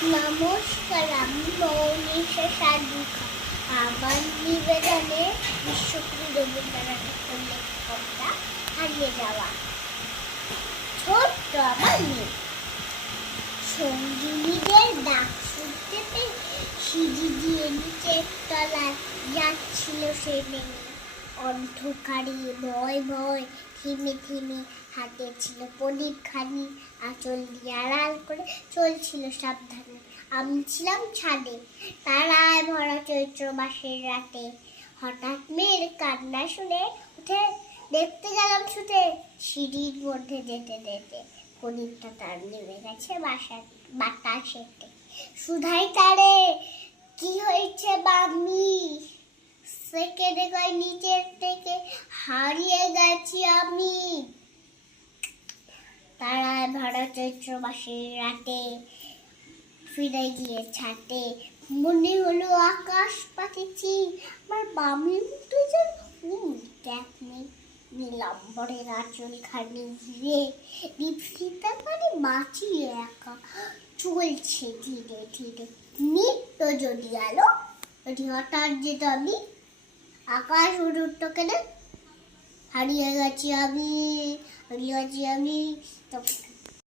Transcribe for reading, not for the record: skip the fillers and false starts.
নমস্কার, আমি মৌনিশা সাধুখা। আমার নিবেদনে বিশ্বকবি রবীন্দ্রনাথ ঠাকুর লেখকটা হারিয়ে যাওয়া। ছোট্ট আমার মেয়ে সঙ্গিনীদের ডাক শুনতে পেয়ে সিঁড়ি দিয়ে নিচের তলায় যাচ্ছিল সে মেয়ে। অন্ধকারে ভয় ভয় থিমে থিমে হাতে ছিল প্রদীপ খানি, আঁচল দিয়ে আড়াল করে চলছিল সাবধানে। আমি ছিলাম ছাদে, তারায় ভরা চৈত্র মাসের রাতে। হঠাৎ মেয়ের কান্না শুনে উঠে দেখতে গেলাম ছুটে, সিঁড়ির মধ্যে যেতে যেতে প্রদীপটা তার নেমে গেছে বাতাসেতে। সুধাই তারে, কি হয়েছে বামি? সে কেঁদে কয়, নিচের থেকে হারিয়ে গেছি আমি। তারায় ভরা চৈত্র মাসের রাতে ফিরে গিয়ে ছাতে, মনে হলো আকাশ পাতেছি আমার বামির মতো যেন দেখ নেই। নীলাম্বরের আঁচল খানি ঘিরে দীপশিতা মানে বাঁচিয়ে একা চলছে ধীরে ধীরে। নিত্য যদি আলো হঠাৎ যেত আমি, আকাশ উড়ুট কেন হারিয়ে গেছি আমি, হারিয়ে গেছি আমি।